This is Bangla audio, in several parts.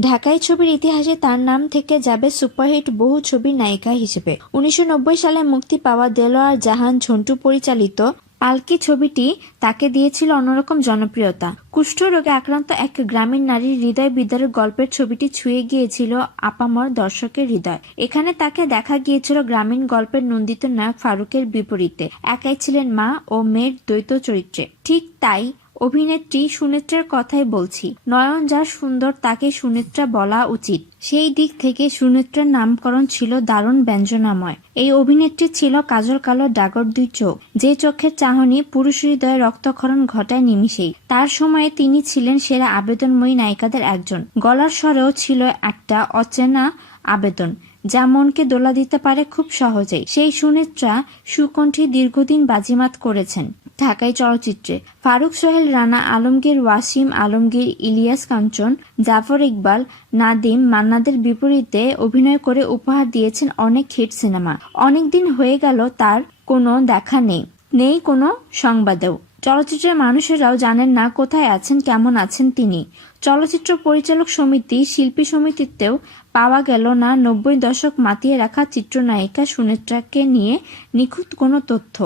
ঢাকাই ছবির ইতিহাসে তার নাম থেকে যাবে সুপারহিট বহু ছবির নায়িকা হিসেবে। উনিশশো নব্বই সালে মুক্তি পাওয়া দেলোয়ার জাহান ঝন্টু পরিচালিত পালকি ছবিটি তাকে দিয়েছিল অন্যরকম জনপ্রিয়তা। কুষ্ঠ রোগে আক্রান্ত এক গ্রামীণ নারীর হৃদয় বিদারের গল্পের ছবিটি ছুঁয়ে গিয়েছিল আপামর দর্শকের হৃদয়। এখানে তাকে দেখা গিয়েছিল গ্রামীণ গল্পের নন্দিত নায়ক ফারুকের বিপরীতে। একাই ছিলেন মা ও মেয়ের দ্বৈত চরিত্রে। ঠিক তাই অভিনেত্রী সুনেত্রার কথাই বলছি। নয়ন যা সুন্দর তাকে সুনেত্রা বলা উচিত। সেই দিক থেকে সুনেত্রার নামকরণ ছিল দারুণ ব্যঞ্জনাময়। এই অভিনেত্রী ছিল কাজল কালো ডাগর দুই চোখ। যে চোখের চাহনি পুরুষ হৃদয়ে রক্তক্ষরণ ঘটায় নিমিষেই। তার সময়ে তিনি ছিলেন সেরা আবেদনময়ী নায়িকাদের একজন। গলার স্বরেও ছিল একটা অচেনা আবেদন। যা মনকে দোলা দিতে পারে খুব সহজেই। সেই সুনেত্রা সুকণ্ঠী দীর্ঘদিন বাজিমাত করেছেন। ঢাকাই চলচ্চিত্রে ফারুক সোহেল, রানা আলমগীর, ওয়াসিম আলমগীর, ইলিয়াস কাঞ্চন, জাফর ইকবাল, নাদিম মান্নাদের বিপরীতে অভিনয় করে উপহার দিয়েছেন অনেক হিট সিনেমা। অনেকদিন হয়ে গেল তার কোনো দেখা নেই নেই কোনো সংবাদেও। চলচ্চিত্রের মানুষেরাও জানেন না কোথায় আছেন, কেমন আছেন তিনি। চলচ্চিত্র পরিচালক সমিতি, শিল্পী সমিতিতেও পাওয়া গেল না নব্বই দশক মাতিয়ে রাখা চিত্রনায়িকা সুনেত্রাকে নিয়ে নিখুঁত কোনো তথ্য।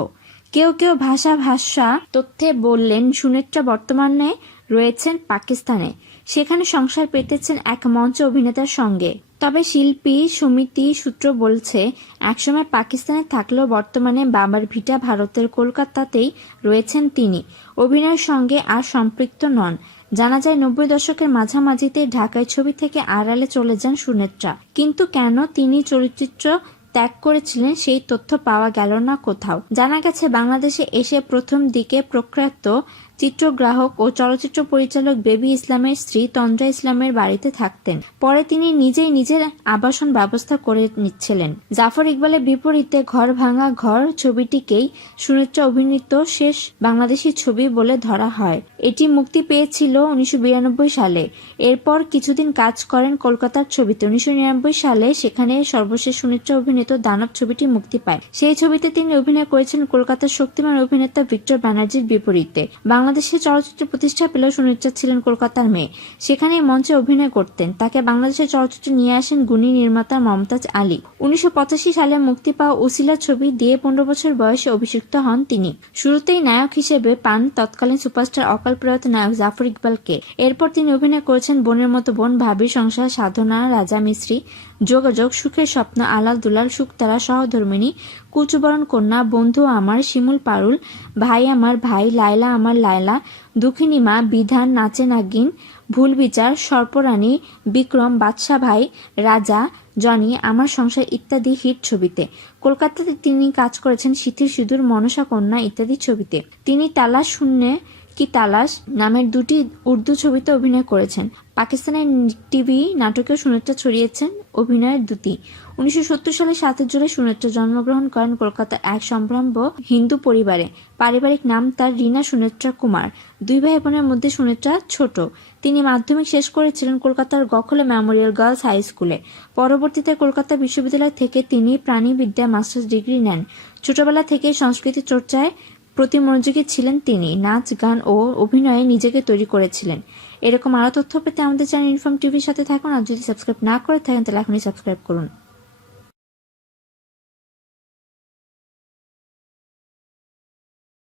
কেউ কেউ ভাষা ভাষা তথ্যে বললেন, সুনেত্রা বর্তমানে রয়েছেন পাকিস্তানে। সেখানে সংসার পেতেছেন এক মঞ্চ অভিনেতার সঙ্গে। তবে শিল্পী সমিতি সূত্র বলছে, একসময় পাকিস্তানে থাকলেও বর্তমানে বাবার ভিটা ভারতের কলকাতাতেই রয়েছেন তিনি। অভিনয়ের সঙ্গে আর সম্পৃক্ত নন। জানা যায়, নব্বই দশকের মাঝামাঝিতে ঢাকায় ছবি থেকে আড়ালে চলে যান সুনেত্রা। কিন্তু কেন তিনি চলচ্চিত্র ত্যাগ করেছিলেন সেই তথ্য পাওয়া গেল না কোথাও। জানা গেছে, বাংলাদেশে এসে প্রথম দিকে প্রখ্যাত চিত্রগ্রাহক ও চলচ্চিত্র পরিচালক বেবি ইসলামের স্ত্রী তন্দ্রা ইসলামের বাড়িতে থাকতেন। পরে তিনি নিজেই নিজের আবাসন ব্যবস্থা করে নিচ্ছিলেন। জাফর ইকবালের বিপরীতে ঘর ভাঙা ঘর ছবিটিকেই সুনেত্রা অভিনীত শেষ বাংলাদেশি ছবি বলে ধরা হয়। এটি মুক্তি পেয়েছিল উনিশশো বিরানব্বই সালে। এরপর কিছুদিন কাজ করেন কলকাতার ছবিতে। উনিশশো নিরানব্বই সালে সেখানে সর্বশেষ সুনেত্রা অভিনীত দানব ছবিটি মুক্তি পায়। সেই ছবিতে তিনি অভিনয় করেছেন কলকাতার শক্তিমান অভিনেতা ভিক্টর ব্যানার্জির বিপরীতে। বাংলাদেশে চলচ্চিত্র প্রতিষ্ঠা পেলেও সুনেত্রা ছিলেন কলকাতার মেয়ে। সেখানেই মঞ্চে অভিনয় করতেন। তাকে বাংলাদেশের চলচ্চিত্রে নিয়ে আসেন গুণী নির্মাতা মমতাজ আলী। উনিশশো পঁচাশি সালে মুক্তি পাওয়া উসিলা ছবি দিয়ে পনেরো বছর বয়সে অভিষিক্ত হন তিনি। শুরুতেই নায়ক হিসেবে পান তৎকালীন সুপারস্টার অকাল প্রয়াত নায়ক জাফর ইকবালকে। এরপর তিনি অভিনয় করেছেন বোনের মতো বোন ভাবির সংসার, সাধনা, রাজা মিস্ত্রি। যোগাযোগ, সুখের স্বপ্ন, আলাল দুলাল শুকতারা সহধর্মিনী কুচুবরণ কন্যা, বন্ধু আমার, শিমুল পারুল, ভাই আমার ভাই, লায়লা আমার লায়লা, দুঃখিনী মা, বিধান, নাচে নাগিন, ভুল বিচার সর্পরানী বিক্রম, বাদশা ভাই, রাজা, জনি, আমার সংসার ইত্যাদি হিট ছবিতে। কলকাতাতে তিনি কাজ করেছেন শীতের সিঁদুর, মনসা কন্যা ইত্যাদি ছবিতে। তিনি তালাশ শূন্যে কি তালাশ নামের দুটি উর্দু ছবিতে অভিনয় করেছেন। পাকিস্তানের টিভি নাটকেও সুনেত্রা ছড়িয়েছেন অভিনয়ের দুটি উনিশশো সালে সাতের জুলাই সুনেত্রা জন্মগ্রহণ করেন কলকাতার এক সম্ভ্রাম্য হিন্দু পরিবারে। পারিবারিক নাম তার রীনা সুনেত্রা কুমার। দুই ভাই বোনের মধ্যে সুনেত্রা ছোট। তিনি মাধ্যমিক শেষ করেছিলেন কলকাতার গখলে মেমোরিয়াল গার্লস হাই স্কুলে। পরবর্তীতে কলকাতা বিশ্ববিদ্যালয় থেকে তিনি প্রাণীবিদ্যা মাস্টার্স ডিগ্রি নেন। ছোটবেলা থেকে সংস্কৃতি চর্চায় প্রতি মনোযোগী ছিলেন তিনি। নাচ, গান ও অভিনয়ে নিজেকে তৈরি করেছিলেন। এরকম আরও তথ্য পেতে আমাদের চ্যানেল ইনফর্ম টিভির সাথে থাকুন। আর যদি সাবস্ক্রাইব না করে থাকেন, তাহলে এখনই সাবস্ক্রাইব করুন।